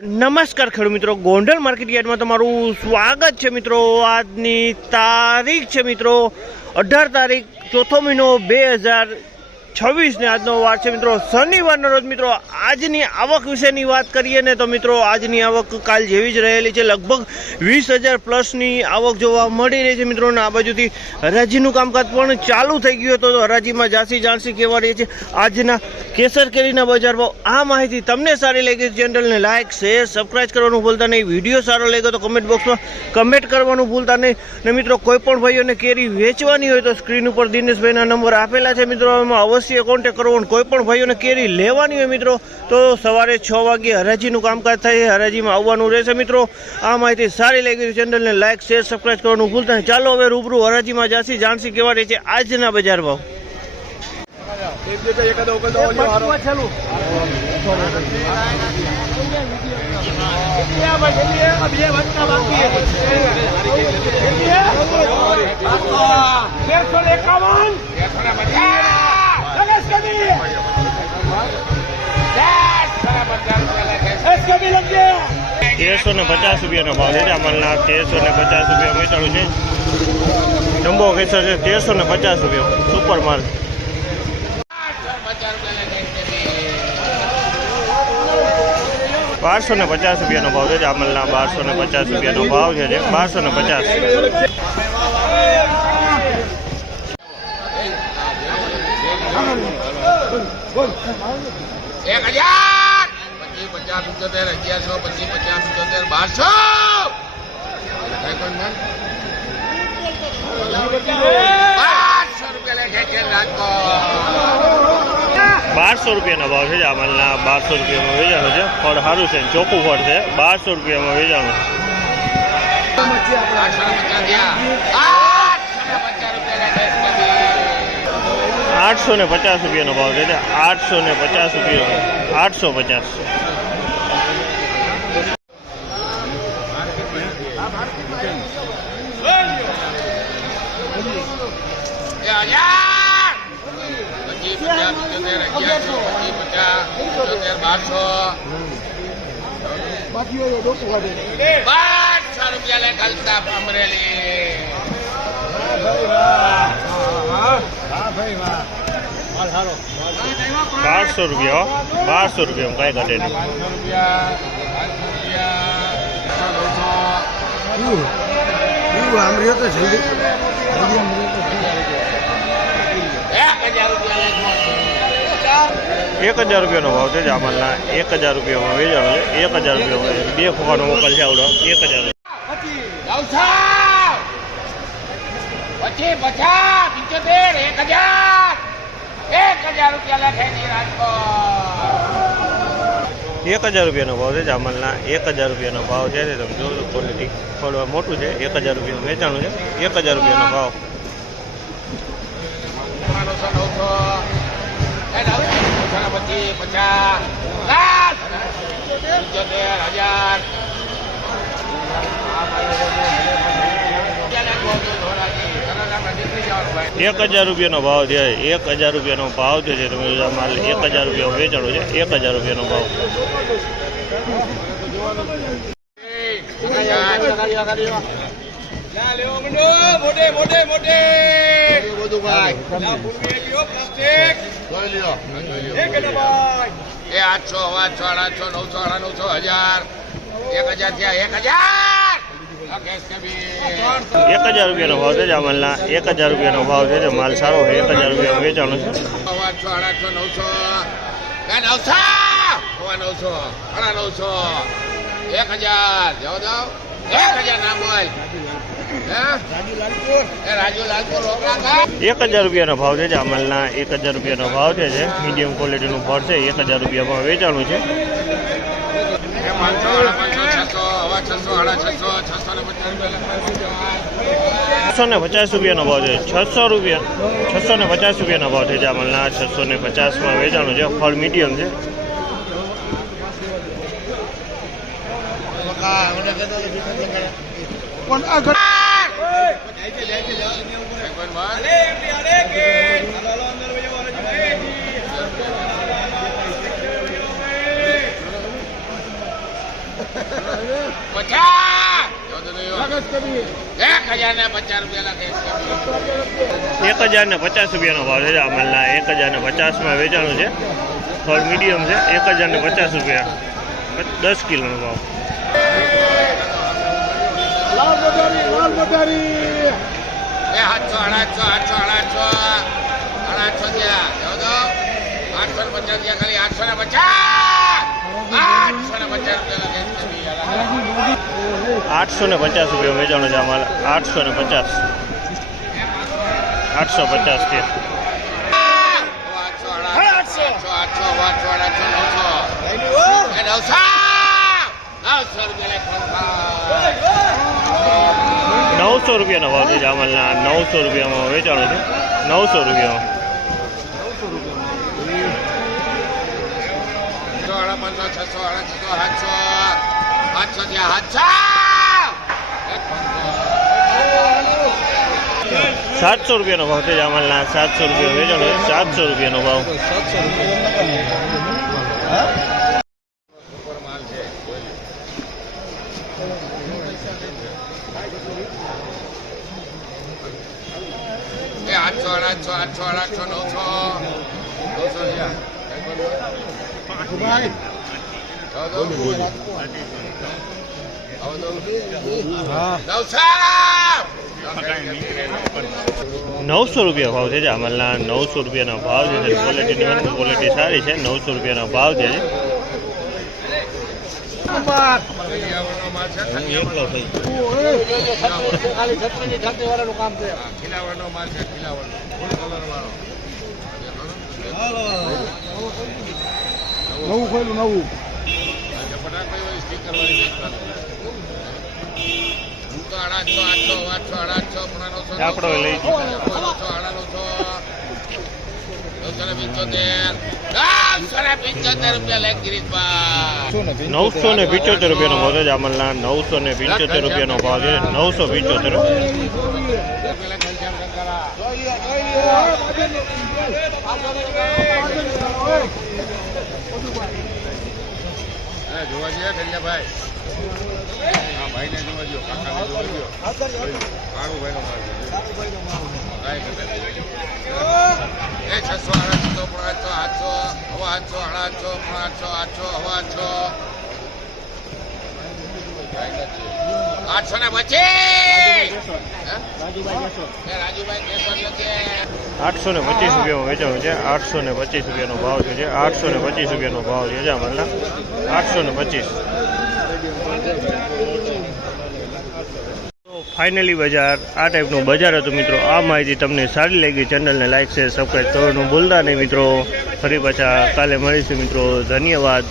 નમસ્કાર ખેડૂત મિત્રો, ગોંડલ માર્કેટ યાર્ડમાં તમારું સ્વાગત છે મિત્રો। આજની તારીખ છે મિત્રો 18 તારીખ ચોથો મહિનો 2026 ને આજનો વાર છે મિત્રો શનિવારનો રોજ। મિત્રો આજની આવક વિશેની વાત કરીએ ને તો મિત્રો આજની આવક કાલ જેવી જ રહેલી છે। લગભગ 20,000 પ્લસની આવક જોવા મળી રહી છે મિત્રો। આ બાજુથી હરાજીનું કામકાજ પણ ચાલુ થઈ ગયું હતું, તો હરાજીમાં જાસી જાણસી કહેવા રહી છે આજના કેસર કેરીના બજાર ભાવ। આ માહિતી તમને સારી લાગી ચેનલને લાઇક શેર સબસ્ક્રાઇબ કરવાનું ભૂલતા નહીં। વિડીયો સારો લાગ્યો તો કમેન્ટ બોક્સમાં કમેન્ટ કરવાનું ભૂલતા નહીં। ને મિત્રો કોઈ પણ ભાઈઓને કેરી વેચવાની હોય તો સ્ક્રીન ઉપર દિનેશભાઈના નંબર આપેલા છે મિત્રો, એમાં અવશ્ય કોન્ટેક્ટ કરવો। કોઈ પણ ભાઈઓને કેરી લેવાની હોય મિત્રો તો સવારે 6 વાગે હરાજીનું કામકાજ થાય, હરાજીમાં આવવાનું રહેશે મિત્રો। આ માહિતી સારી લાગી ચેનલને લાઇક શેર સબસ્ક્રાઇબ કરવાનું ભૂલતા નહીં। ચાલો હવે રૂબરૂ હરાજીમાં જાસી જાણસી કેવા રહી છે આજના બજાર ભાવ। ₹1350 ભાવ છે। અમલના 1350 વેચાણું છે। જમ્બો કેસર છે ₹1350 સુપર માલ। ₹1250 ભાવ છે। અમલના ₹1250 ભાવ છે। 1250। ₹1200 ભાવ છે। અમલના ₹1200 વેચાણું છે। ફળ સારું છે, ચોખ્ખું ફળ છે। ₹1200 વેચાણું। ₹850 ભાવ છે। ₹850 850। ₹1200 કઈ ઘટે નહીં। ₹1000 ભાવ છે। અમલના ₹1000 વેચાણું છે। ₹1000 બે ખોવાનો મોકલ છે આવડો। 1000 ₹1000 ભાવ છે। અમલના ₹1000 ભાવ છે। તમે જોજો ક્વોલિટી થોડું મોટું છે। ₹1000 વેચાણું છે। ₹1000 ભાવ। ₹1000 ભાવ છે। ₹1000 ભાવ છે। તમે માલ ₹1000 વેચાણું છે। ₹1000 ભાવ। ₹1000 ભાવ છે। અમલના ₹1000 ભાવ છે। માલ સારો છે। ₹1000 વેચાણું છે। ₹1000 ભાવ છે। અમલના ₹1000 ભાવ છે। મીડિયમ ક્વોલિટીનું ફળ છે। ₹1000 વેચાણું છે। ₹650 ભાવ છે। ₹650 ભાવ છે। અમલના 650 વેચાણું છે। ફળ મીડિયમ છે। ₹1050 ભાવ છે જામલના. 1050 વેચાણું છે. ફળ મીડિયમ છે. ₹1050 10 કિલોનો ભાવ. ₹850 વેચાણું છે અમારે. 850 850 ₹900 ભાવ છે જામલના. ₹900 વેચાણું છે. ₹900 ₹700 ભાવ છે જામલના. ₹700 વેચાણું છે. ₹700 ભાવ. ₹900 ભાવ છે જામલના. ₹900 ભાવ છે. ક્વોલિટી સારી છે. ₹900 ભાવ છે. આપણો લઈ ₹975 ભાવ છે જામલના. ₹975 ભાવ છે. 975 જોવા જઈએ ભાઈ. હા ભાઈ ને જોવા જો, કાકા ને જોવા જો. કાળુ ભાઈ નો માલ એ 600 800 800 ₹825 વેચાણું છે. ₹825 ભાવ છે. ₹825 ભાવ છે જામલના. 825. ફાઇનલી બજાર આ ટાઈપનું બજાર હતું મિત્રો. આ માહિતી તમને સારી લાગી, ચેનલને લાઈક શેર સબસ્ક્રાઈબ કરવાનું ભૂલતા નહીં મિત્રો. ફરી પાછા કાલે મળીશું મિત્રો. ધન્યવાદ.